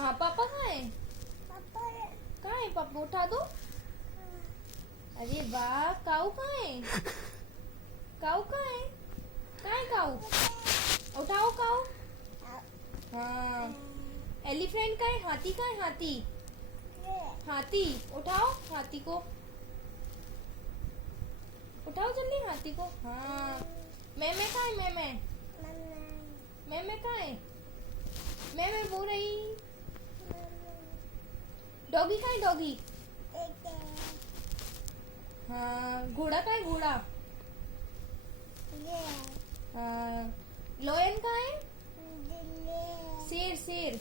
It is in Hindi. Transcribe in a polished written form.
हाँ पापा कहाँ है? कहाँ है पापा? उठा दो। अरे वाह, काऊ कहाँ है? काऊ कहाँ है? कहाँ है काऊ? उठाओ काऊ। हाँ। एलिफेंट कहाँ है? हाथी कहाँ है? हाथी हाथी उठाओ हाथी को। उठाओ जल्दी हाथी को। हाँ। मैं कहाँ है? मैं कहाँ है? मैं बोल रही। डॉगी कहाँ है? डॉगी। हाँ। घोड़ा कहाँ है? घोड़ा। हाँ। लोयन कहाँ है? शेर शेर।